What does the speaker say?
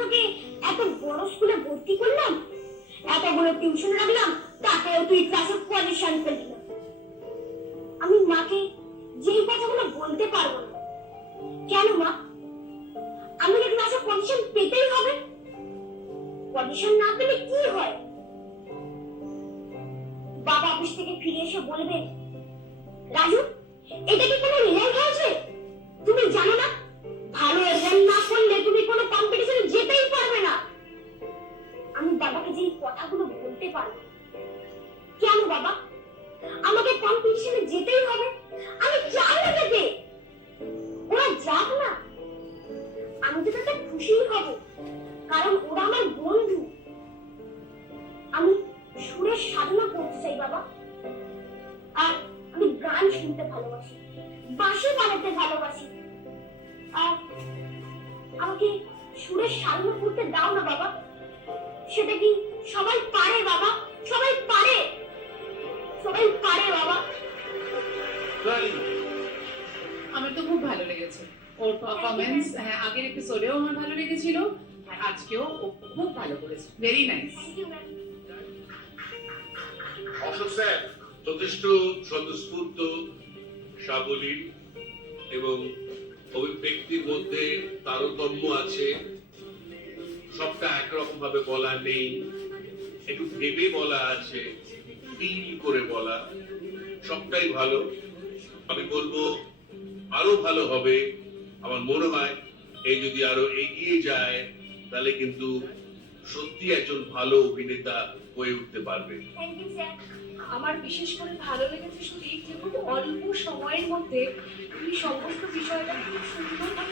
তোকে এত বড় স্কুলে ভর্তি করলাম? এতগুলো টিউশন রাখলাম, তাতেও তুই ক্লাসে পজিশন পেলি না। আমি মাকে যেই কথাগুলো বলতে পারব না। কেন মা? আমাকে ক্লাসে পজিশন পেতেই হবে। পজিশন না পেলে কি হয়? বাবা অফিস থেকে ফিরে এসে বলবে, রাজু, এটা কি কোনো রেজাল্ট হয়েছে? বলতে পারব। কেন বাবা? আমাকে কম্পিটিশনে যেতেই হবে। আমি চাই না যেতে ওরা যাক না। আমি তো তাতে খুশি হব, কারণ ওরা আমার বন্ধু। আমি সুরের সাধনা করতে চাই বাবা। আর আমি গান শুনতে ভালোবাসি, বাঁশি বানাতে ভালোবাসি। আর আমাকে সুরের সাধনা করতে দাও না বাবা। সেটা কি সবাই পারে ভালো লেগেছে। ওর পারফরমেন্স হ্যাঁ আগের এপিসোডেও আমার ভালো লেগেছিল আর আজকেও ও খুব ভালো করেছে। ভেরি নাইস অশোক স্যার যথেষ্ট স্বতঃস্ফূর্ত সাবলীল এবং অভিব্যক্তির মধ্যে তারতম্য আছে। সবটা একরকম ভাবে বলা নেই। একটু ভেবে বলা আছে ফিল করে বলা। সবটাই ভালো। আমি বলব আরও ভালো হবে। আমার মনে হয় এই যদি আরও এগিয়ে যায়, তাহলে কিন্তু সত্যি একজন ভালো অভিনেতা হয়ে উঠতে পারবে। আমার বিশেষ করে ভালো লেগেছে সুদীপ যে খুব অল্প সময়ের মধ্যে তুমি সমস্ত বিষয়টা খুব সুন্দরভাবে